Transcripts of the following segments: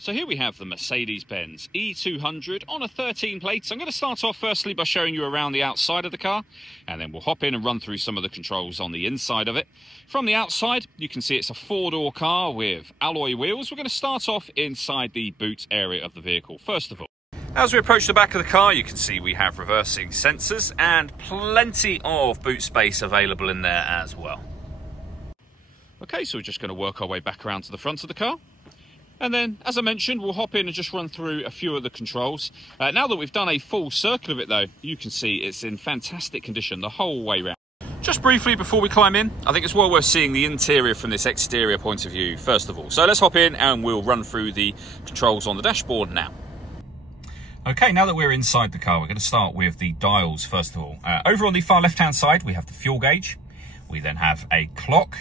So here we have the Mercedes-Benz E200 on a 13 plate. I'm going to start off firstly by showing you around the outside of the car, and then we'll hop in and run through some of the controls on the inside of it. From the outside, you can see it's a four-door car with alloy wheels. We're going to start off inside the boot area of the vehicle, first of all. As we approach the back of the car, you can see we have reversing sensors and plenty of boot space available in there as well. Okay, so we're just going to work our way back around to the front of the car. And then, as I mentioned, we'll hop in and just run through a few of the controls. Now that we've done a full circle of it, though, you can see it's in fantastic condition the whole way round. Just briefly before we climb in, I think it's well worth seeing the interior from this exterior point of view, first of all. So let's hop in and we'll run through the controls on the dashboard now. Okay, now that we're inside the car, we're going to start with the dials, first of all. Over on the far left-hand side, we have the fuel gauge. We then have a clock.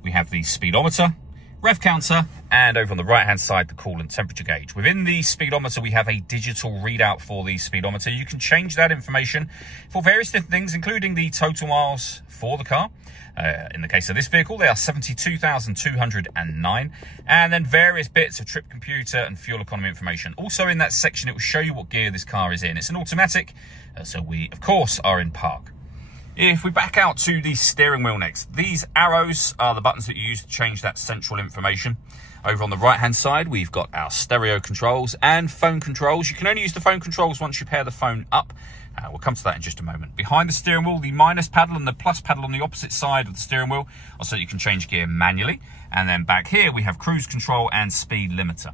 We have the speedometer, rev counter, and over on the right hand side the coolant temperature gauge. Within the speedometer we have a digital readout for the speedometer. You can change that information for various different things, including the total miles for the car. In the case of this vehicle they are 72,209, and then various bits of trip computer and fuel economy information. Also in that section it will show you what gear this car is in. It's an automatic, so we of course are in park. If we back out to the steering wheel next, these arrows are the buttons that you use to change that central information. Over on the right hand side, we've got our stereo controls and phone controls. You can only use the phone controls once you pair the phone up. We'll come to that in just a moment. Behind the steering wheel, the minus paddle and the plus paddle on the opposite side of the steering wheel, so you can change gear manually. And then back here, we have cruise control and speed limiter.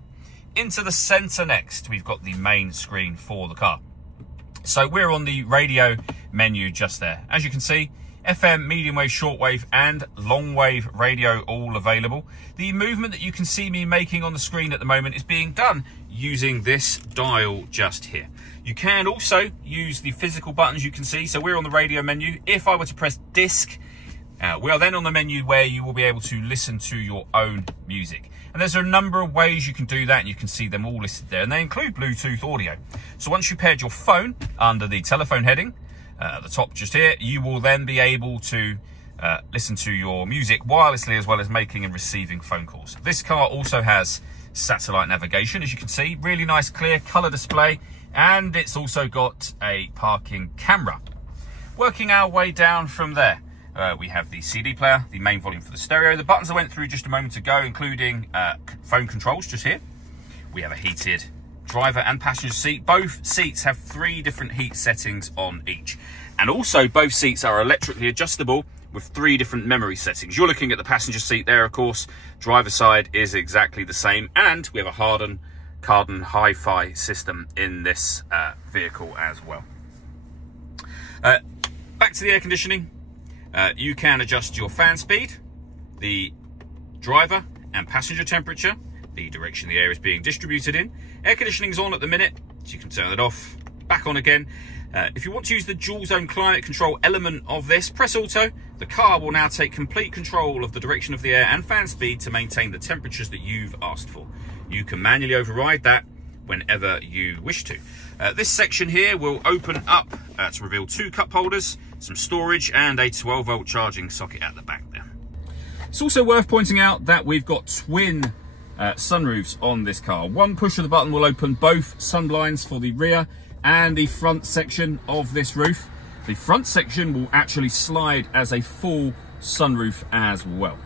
Into the center next, we've got the main screen for the car. So we're on the radio menu just there. As you can see, FM, medium wave, shortwave, and long wave radio all available. The movement that you can see me making on the screen at the moment is being done using this dial just here. You can also use the physical buttons you can see. So we're on the radio menu. If I were to press disc, we are then on the menu where you will be able to listen to your own music. And there's a number of ways you can do that, and you can see them all listed there, and they include Bluetooth audio. So once you've paired your phone under the telephone heading, at the top just here, you will then be able to listen to your music wirelessly as well as making and receiving phone calls. This car also has satellite navigation, as you can see, really nice clear colour display, and it's also got a parking camera. Working our way down from there, we have the CD player, the main volume for the stereo, the buttons I went through just a moment ago, including phone controls just here. We have a heated driver and passenger seat. Both seats have 3 different heat settings on each. And also both seats are electrically adjustable with 3 different memory settings. You're looking at the passenger seat there, of course. Driver side is exactly the same. And we have a Harden Kardon hi-fi system in this vehicle as well. Back to the air conditioning. You can adjust your fan speed, the driver and passenger temperature, the direction the air is being distributed in. Air conditioning is on at the minute, so you can turn it off, back on again. If you want to use the dual zone climate control element of this, press auto. The car will now take complete control of the direction of the air and fan speed to maintain the temperatures that you've asked for. You can manually override that whenever you wish to. This section here will open up to reveal 2 cup holders, some storage, and a 12-volt charging socket at the back there. It's also worth pointing out that we've got twin sunroofs on this car. One push of the button will open both sun blinds for the rear and the front section of this roof. The front section will actually slide as a full sunroof as well.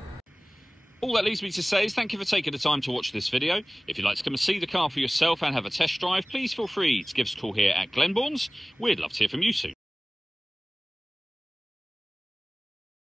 All that leaves me to say is thank you for taking the time to watch this video. If you'd like to come and see the car for yourself and have a test drive, please feel free to give us a call here at Glenbourne's. We'd love to hear from you soon.